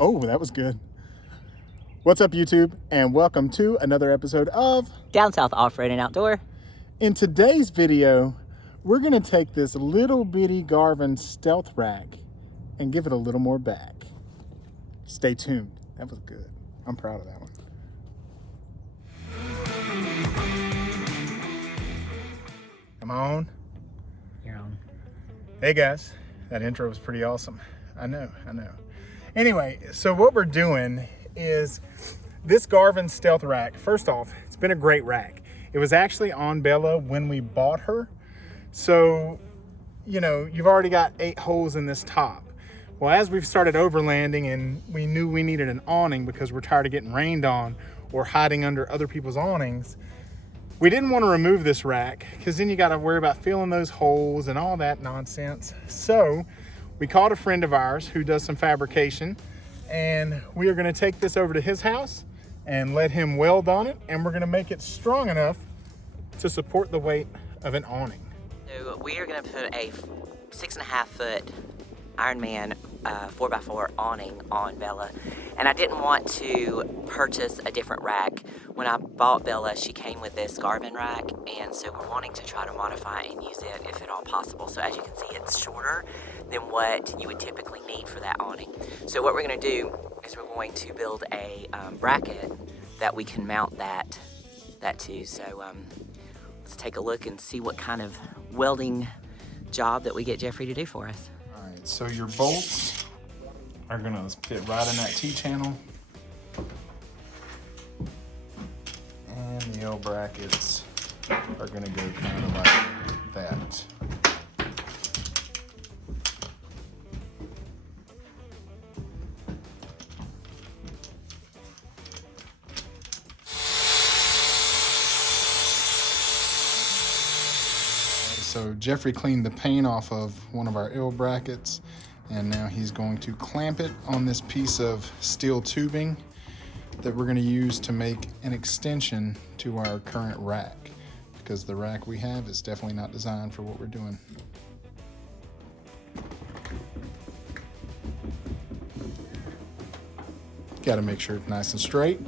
Oh, that was good. What's up, YouTube? And welcome to another episode of Down South Off-Road and Outdoor. In today's video, we're gonna take this little bitty Garvin stealth rack and give it a little more back. Stay tuned. That was good. I'm proud of that one. Am I on? You're on. Hey guys, that intro was pretty awesome. I know. Anyway, so what we're doing is this Garvin stealth rack. First off, it's been a great rack. It was actually on Bella when we bought her. So, you know, you've already got 8 holes in this top. Well, as we've started overlanding and we knew we needed an awning because we're tired of getting rained on or hiding under other people's awnings, we didn't want to remove this rack because then you got to worry about filling those holes and all that nonsense. So we called a friend of ours who does some fabrication, and we are going to take this over to his house and let him weld on it, and we're going to make it strong enough to support the weight of an awning. So we are going to put a 6.5 foot Ironman 4x4 awning on Bella, and I didn't want to purchase a different rack. When I bought Bella, she came with this Garvin rack, and so we're wanting to try to modify and use it if at all possible. So as you can see, it's shorter than what you would typically need for that awning. So what we're going to do is we're going to build a bracket that we can mount that to. So let's take a look and see what kind of welding job that we get Jeffrey to do for us. All right, so your bolts are going to fit right in that T-channel. And the L brackets are going to go kind of like that. So Jeffrey cleaned the paint off of one of our L brackets, and now he's going to clamp it on this piece of steel tubing that we're going to use to make an extension to our current rack, because the rack we have is definitely not designed for what we're doing. Got to make sure it's nice and straight.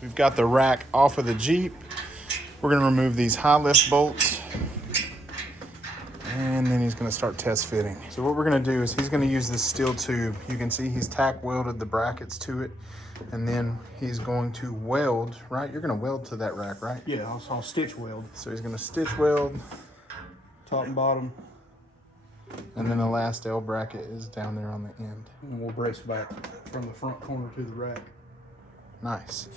We've got the rack off of the Jeep. We're gonna remove these high lift bolts, and then he's gonna start test fitting. So what we're gonna do is he's gonna use this steel tube. You can see he's tack welded the brackets to it, and then he's going to weld, right? You're gonna weld to that rack, right? Yeah, I'll stitch weld. So he's gonna stitch weld. Top and bottom. And then the last L bracket is down there on the end. And we'll brace back from the front corner to the rack. Nice.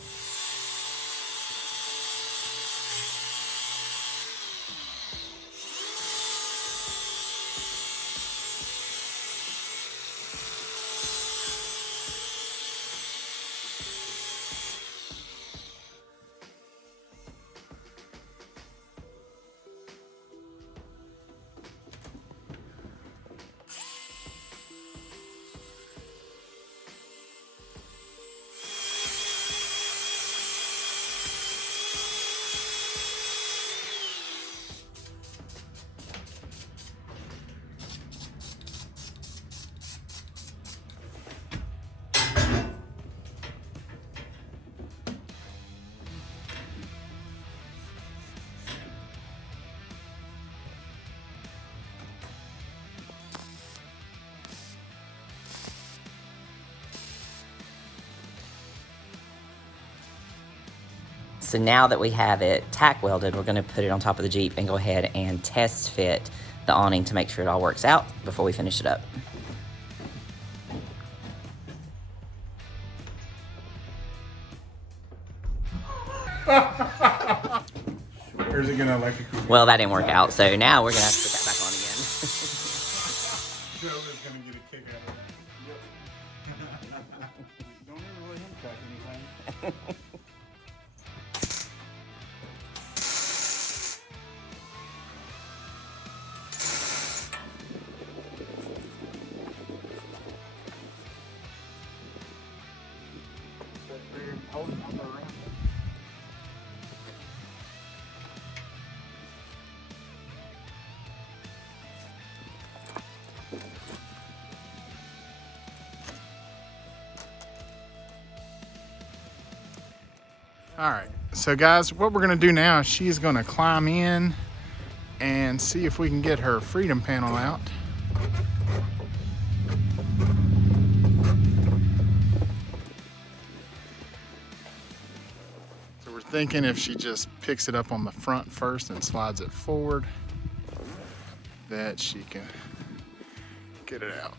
So now that we have it tack welded, we're going to put it on top of the Jeep and go ahead and test fit the awning to make sure it all works out before we finish it up. Or is it gonna electrocute? Well, that didn't work out, so now we're going to have to put that back on again. Joe is gonna get a kick out of it. Yep. Don't ever let him crack anything. All right, so guys, what we're gonna do now is she's gonna climb in and see if we can get her freedom panel out. So we're thinking if she just picks it up on the front first and slides it forward, that she can get it out.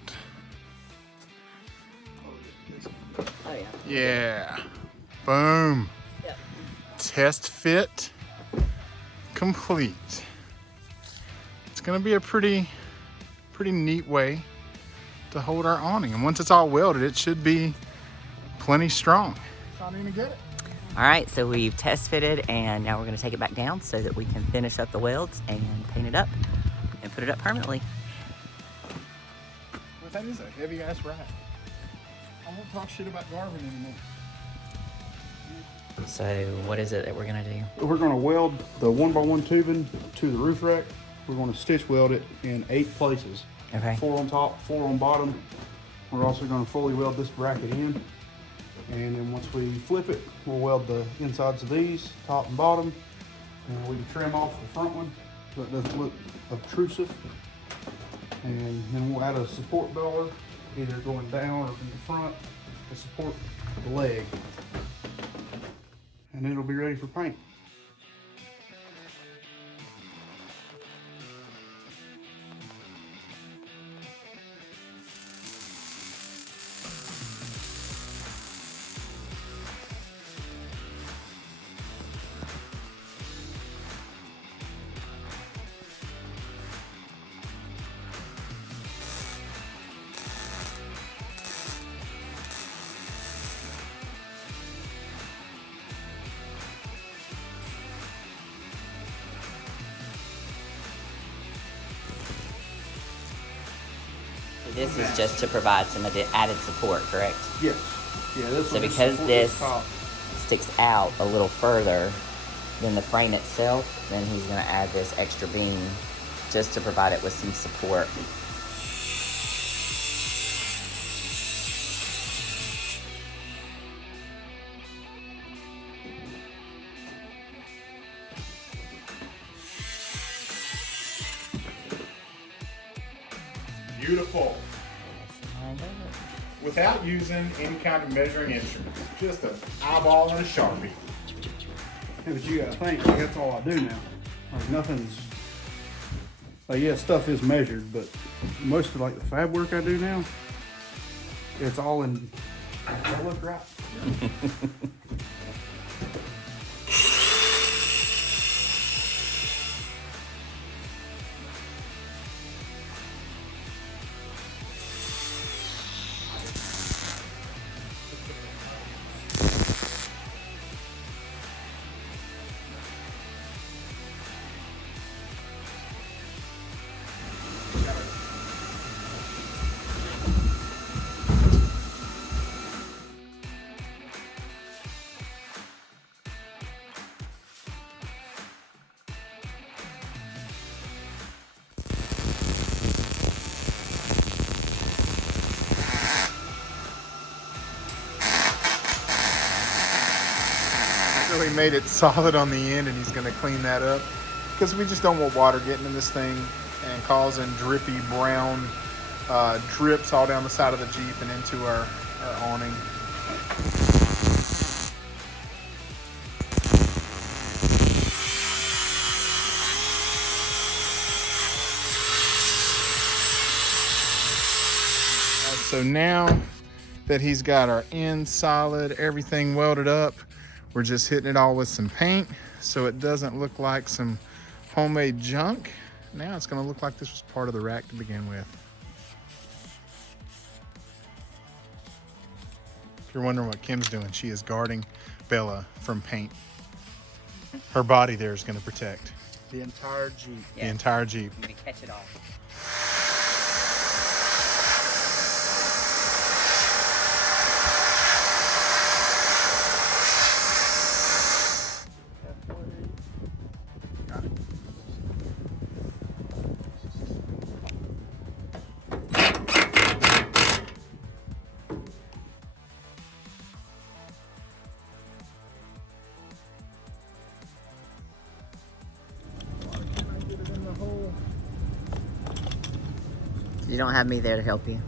Oh yeah. Yeah, boom. Yep. Test fit complete. It's gonna be a pretty neat way to hold our awning. And once it's all welded, it should be plenty strong. Not even get it. All right, so we've test fitted and now we're gonna take it back down so that we can finish up the welds and paint it up and put it up permanently. Well, that is a heavy ass rack. I won't talk shit about Garvin anymore. So what is it that we're gonna do? We're gonna weld the 1x1 tubing to the roof rack. We're gonna stitch weld it in 8 places. Okay. 4 on top, 4 on bottom. We're also gonna fully weld this bracket in. And then once we flip it, we'll weld the insides of these, top and bottom. And we can trim off the front one so it doesn't look obtrusive. And then we'll add a support dollar, either going down or from the front to support the leg. And it'll be ready for paint. This is just to provide some added support, correct? Yes. Yeah, this So will just because support this top. sticks out a little further than the frame itself, then he's gonna add this extra beam just to provide it with some support. Beautiful. Without using any kind of measuring instrument, just an eyeball and a Sharpie. Yeah, but you gotta think, like, that's all I do now. Like, nothing's, like, yeah, stuff is measured, but most of, like, the fab work I do now, it's all in, that look right. So he made it solid on the end and he's gonna clean that up because we just don't want water getting in this thing and causing drippy brown drips all down the side of the Jeep and into our awning. So now that he's got our end solid, everything welded up, we're just hitting it all with some paint so it doesn't look like some homemade junk. Now it's gonna look like this was part of the rack to begin with. If you're wondering what Kim's doing, she is guarding Bella from paint. Her body there is gonna protect The entire Jeep. the entire Jeep. I'm gonna catch it all. You don't have me there to help you.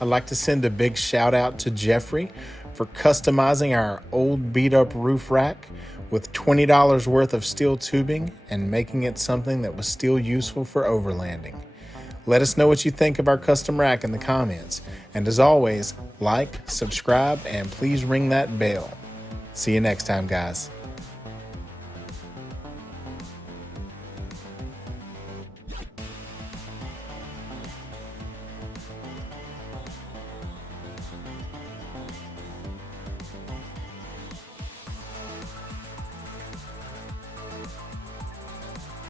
I'd like to send a big shout out to Jeffrey for customizing our old beat up roof rack with $20 worth of steel tubing and making it something that was still useful for overlanding. Let us know what you think of our custom rack in the comments. And as always, like, subscribe, and please ring that bell. See you next time, guys.